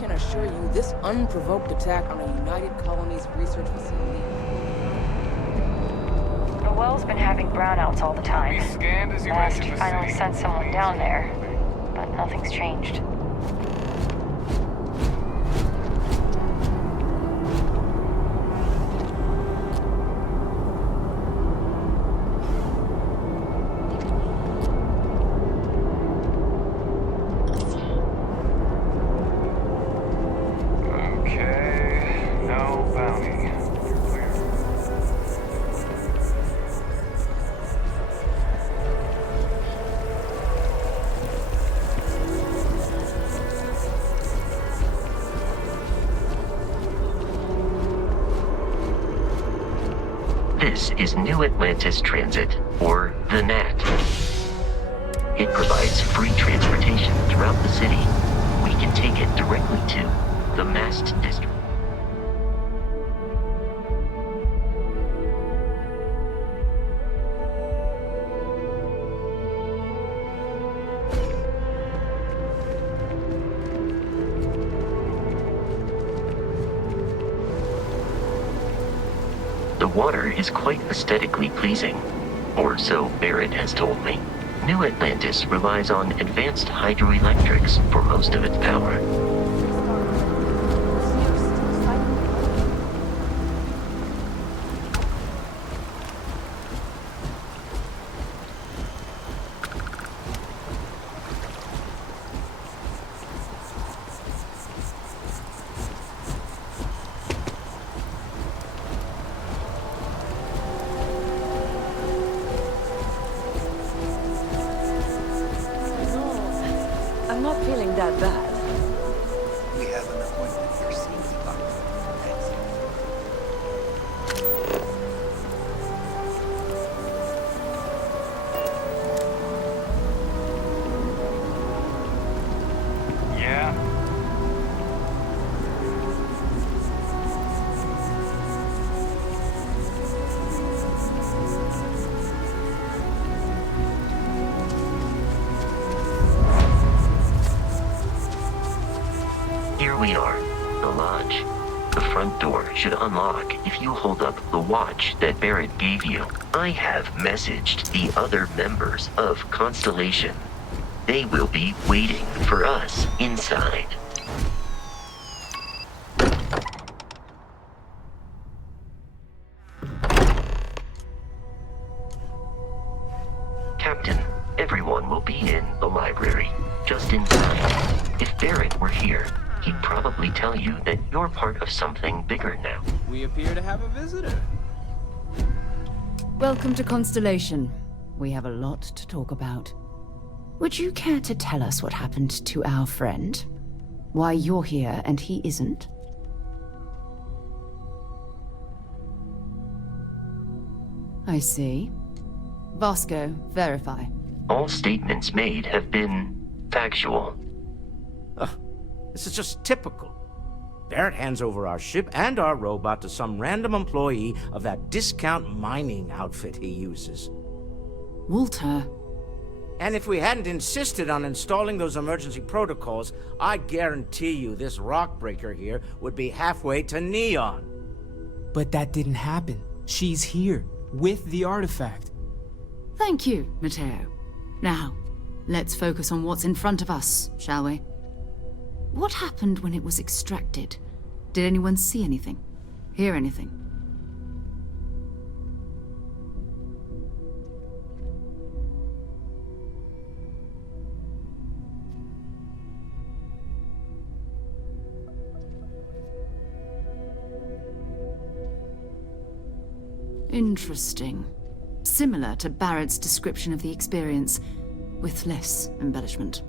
can assure you this unprovoked attack on a United Colonies research facility... The well's been having brownouts all the time. We scanned as you Last entered the finally city. sent someone down there, but nothing's changed. Okay, no bounty. You're clear. This is New Atlantis Transit, or the NAT. It provides free transportation throughout the city. We can take it directly to the Mast District. The water is quite aesthetically pleasing, or so Barrett has told me. New Atlantis relies on advanced hydroelectrics for most of its power. I'm not feeling that bad. We have an appointment for seeing the doctor. Yeah? Here we are, the lodge. The front door should unlock if you hold up the watch that Barrett gave you. I have messaged the other members of Constellation. They will be waiting for us inside. Captain, everyone will be in the library, just in time. If Barrett were here, he'd probably tell you that you're part of something bigger now. We appear to have a visitor. Welcome to Constellation. We have a lot to talk about. Would you care to tell us what happened to our friend? Why you're here and he isn't? I see. Vasco, verify. All statements made have been factual. This is just typical. Barrett hands over our ship and our robot to some random employee of that discount mining outfit he uses. Walter. And if we hadn't insisted on installing those emergency protocols, I guarantee you this rock breaker here would be halfway to Neon. But that didn't happen. She's here, with the artifact. Thank you, Matteo. Now, let's focus on what's in front of us, shall we? What happened when it was extracted? Did anyone see anything? Hear anything? Interesting. Similar to Barrett's description of the experience, with less embellishment.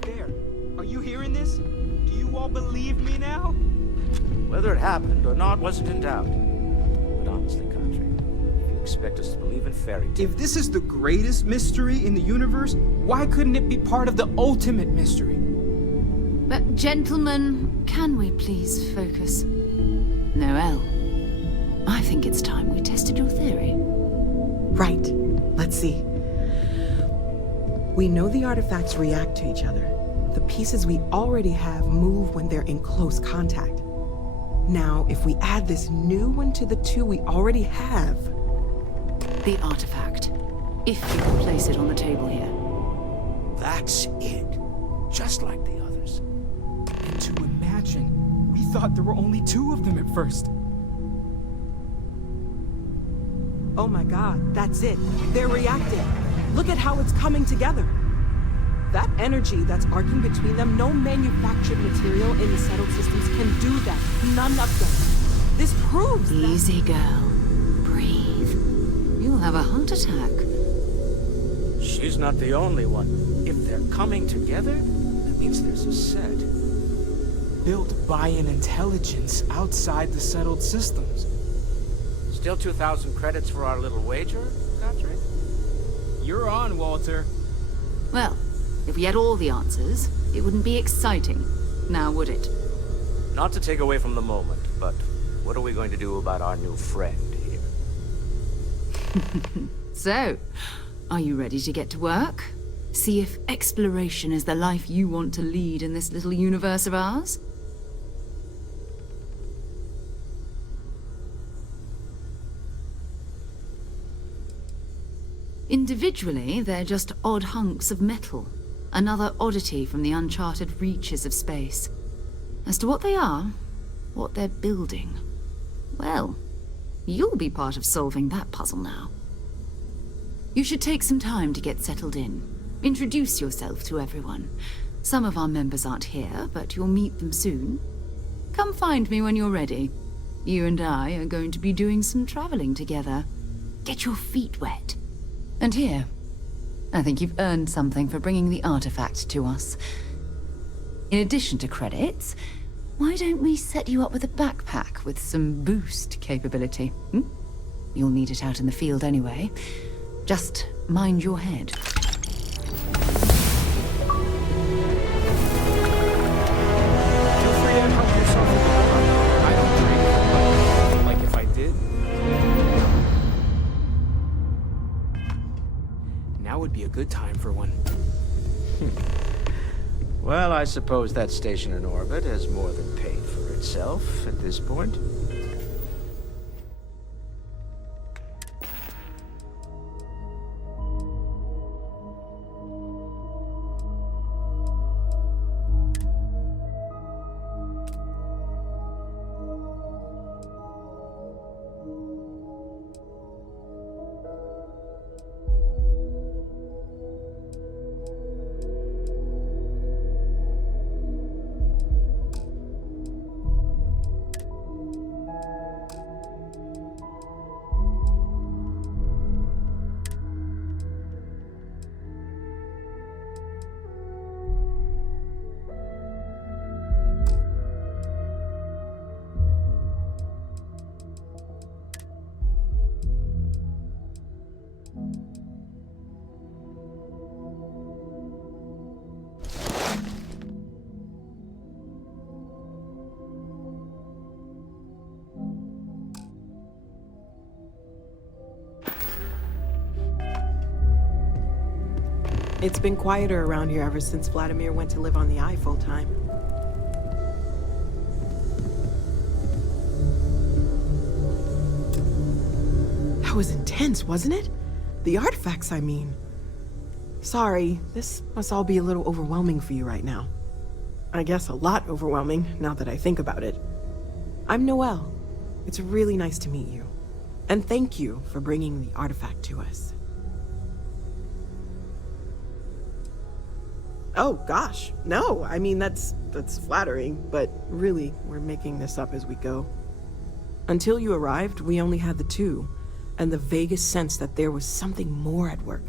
There. Are you hearing this? Do you all believe me now? Whether it happened or not wasn't in doubt. But honestly, Country, if you expect us to believe in fairy tales... If this is the greatest mystery in the universe, why couldn't it be part of the ultimate mystery? But gentlemen, can we please focus? Noel, I think it's time we tested your theory. Right. Let's see. We know the artifacts react to each other. the pieces we already have move when they're in close contact. Now, if we add this new one to the two we already have... The artifact. If you can place it on the table here. That's it. Just like the others. And to imagine, we thought there were only 2 of them at first. Oh my god, that's it. They're reacting. Look at how it's coming together. That energy that's arcing between them, no manufactured material in the settled systems can do that. None of them. This proves that... Easy, girl. Breathe. You'll have a heart attack. She's not the only one. If they're coming together, that means there's a set. Built by an intelligence outside the settled systems. Still 2,000 credits for our little wager, Patrick? You're on, Walter. Well, if we had all the answers, it wouldn't be exciting. Now, would it? Not to take away from the moment, but what are we going to do about our new friend here? So, are you ready to get to work? See if exploration is the life you want to lead in this little universe of ours? Individually, they're just odd hunks of metal. Another oddity from the uncharted reaches of space. As to what they are, what they're building, well, you'll be part of solving that puzzle now. You should take some time to get settled in. Introduce yourself to everyone. Some of our members aren't here, but you'll meet them soon. Come find me when you're ready. You and I are going to be doing some traveling together. Get your feet wet. And here, I think you've earned something for bringing the artifact to us. In addition to credits, why don't we set you up with a backpack with some boost capability? You'll need it out in the field anyway. Just mind your head. Feel free to help yourself with the bar. I don't drink, but like if I did... Now would be a good time for one. Well, I suppose that station in orbit has more than paid for itself at this point. It's been quieter around here ever since Vladimir went to live on the Eye full-time. That was intense, wasn't it? The artifacts, I mean. Sorry, this must all be a little overwhelming for you right now. I guess a lot overwhelming, now that I think about it. I'm Noelle. It's really nice to meet you. And thank you for bringing the artifact to us. Oh, gosh. No, I mean, that's flattering, but really, we're making this up as we go. Until you arrived, we only had the two, and the vaguest sense that there was something more at work.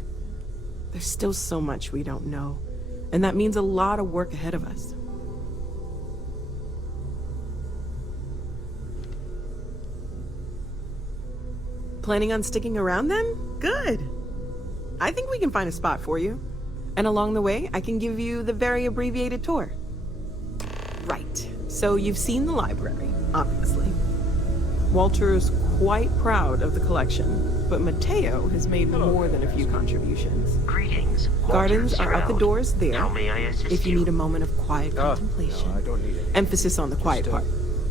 There's still so much we don't know, and that means a lot of work ahead of us. Planning on sticking around then? Good. I think we can find a spot for you. And along the way, I can give you the very abbreviated tour. Right. So you've seen the library, obviously. Walter is quite proud of the collection, but Mateo has made more than a few contributions. Greetings. Gardens Walter are at the Stroud. doors there, How may I assist if you need a moment of quiet contemplation. No, I don't need it. Emphasis on the quiet part,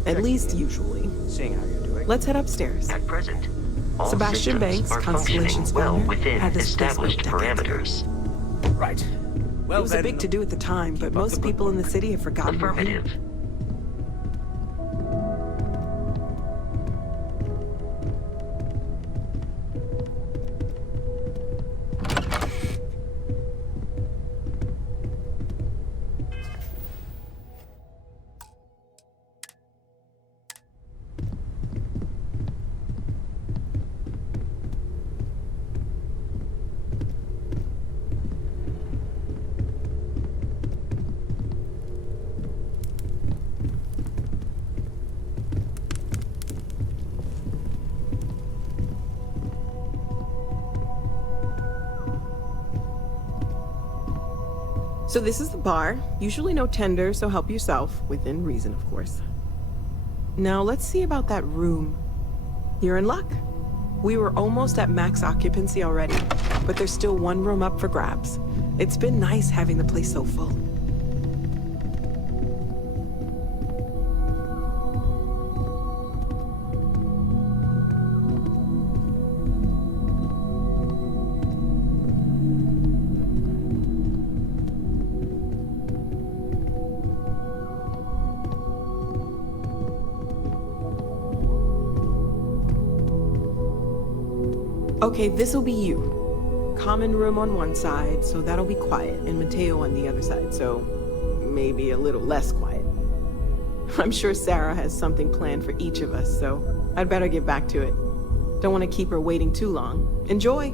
at least usually. Seeing how you're doing. Let's head upstairs. At present, all Sebastian systems Banks, are Constellation's functioning well founder, within had this place built established decades ago. parameters. Right. Well, It was a big to-do at the time, but most people in the city have forgotten we're here. Affirmative. So this is the bar. Usually no tender, so help yourself. Within reason, of course. Now let's see about that room. You're in luck. We were almost at max occupancy already, but there's still one room up for grabs. It's been nice having the place so full. Okay, this'll be you. Common room on one side, so that'll be quiet, and Mateo on the other side, so maybe a little less quiet. I'm sure Sarah has something planned for each of us, so I'd better get back to it. Don't want to keep her waiting too long. Enjoy!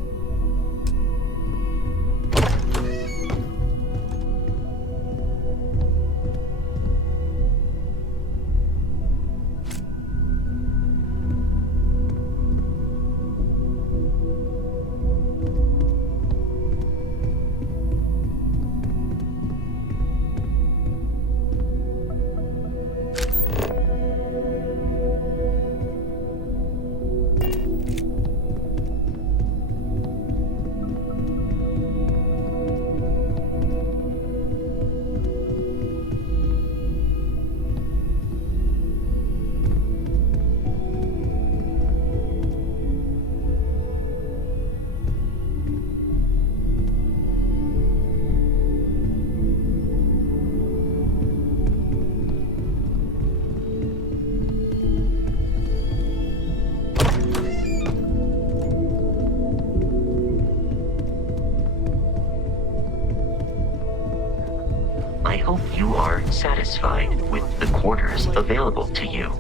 I hope you are satisfied with the quarters available to you.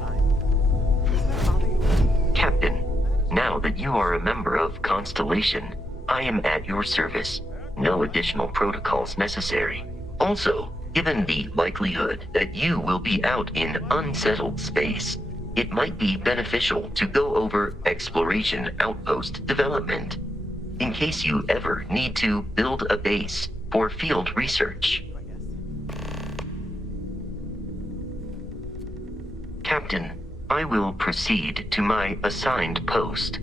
Captain, now that you are a member of Constellation, I am at your service. No additional protocols necessary. Also, given the likelihood that you will be out in unsettled space, it might be beneficial to go over exploration outpost development, in case you ever need to build a base for field research. Captain, I will proceed to my assigned post.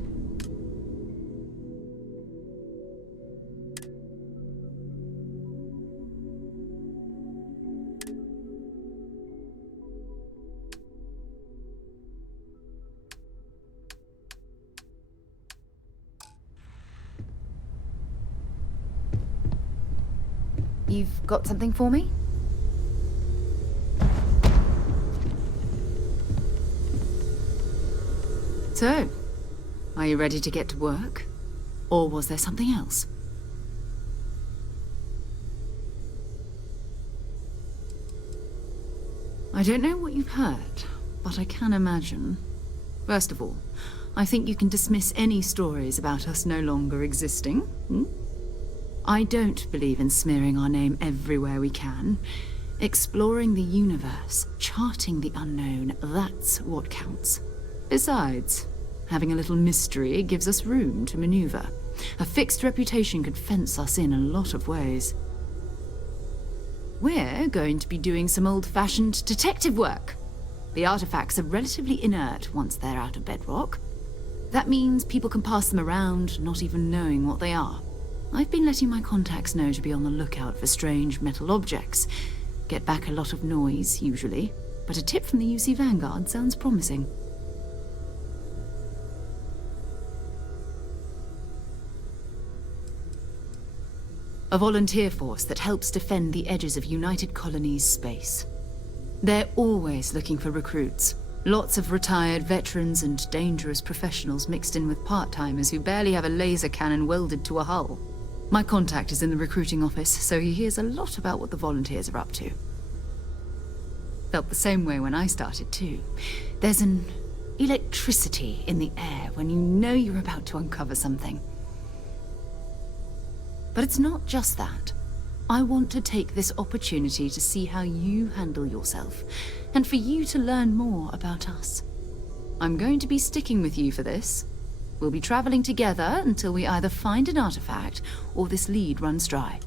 You've got something for me? So, are you ready to get to work? Or was there something else? I don't know what you've heard, but I can imagine. First of all, I think you can dismiss any stories about us no longer existing. I don't believe in smearing our name everywhere we can. Exploring the universe, charting the unknown, that's what counts. Besides, having a little mystery gives us room to maneuver. A fixed reputation could fence us in a lot of ways. We're going to be doing some old-fashioned detective work. The artifacts are relatively inert once they're out of bedrock. That means people can pass them around, not even knowing what they are. I've been letting my contacts know to be on the lookout for strange metal objects. Get back a lot of noise, usually, but a tip from the UC Vanguard sounds promising. A volunteer force that helps defend the edges of United Colonies space. They're always looking for recruits. Lots of retired veterans and dangerous professionals mixed in with part-timers who barely have a laser cannon welded to a hull. My contact is in the recruiting office, so he hears a lot about what the volunteers are up to. Felt the same way when I started, too. There's an electricity in the air when you know you're about to uncover something. But it's not just that. I want to take this opportunity to see how you handle yourself, and for you to learn more about us. I'm going to be sticking with you for this. We'll be traveling together until we either find an artifact or this lead runs dry.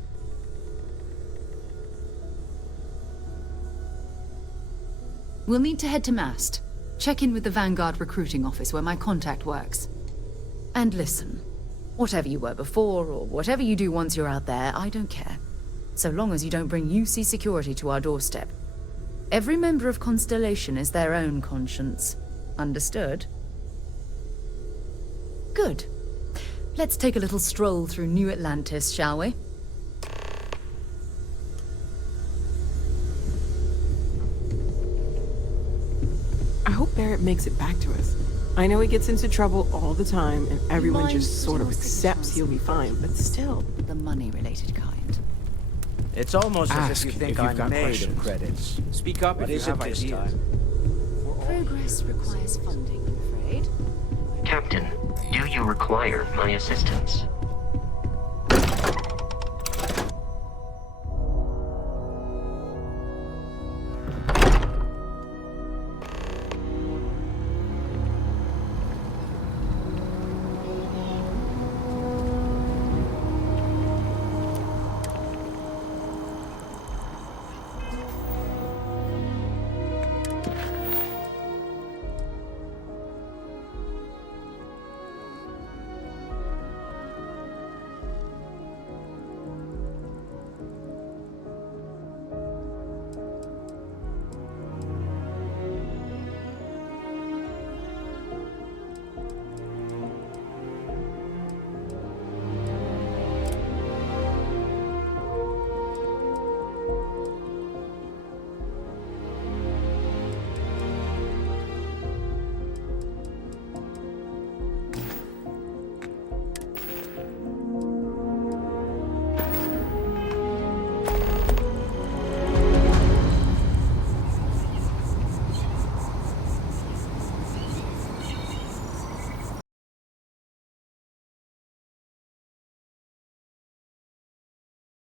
We'll need to head to Mast. Check in with the Vanguard recruiting office where my contact works. And listen, whatever you were before or whatever you do once you're out there, I don't care. So long as you don't bring UC security to our doorstep. Every member of Constellation is their own conscience. Understood? Good. Let's take a little stroll through New Atlantis, shall we? I hope Barrett makes it back to us. I know he gets into trouble all the time, and everyone just sort of accepts he'll be fine, but still. The money-related kind. It's almost as Ask if you think if you've I'm got made questions. of credits. Speak up But if you is it have this ideas. time? Progress requires funding, I'm afraid. Captain, do you require my assistance?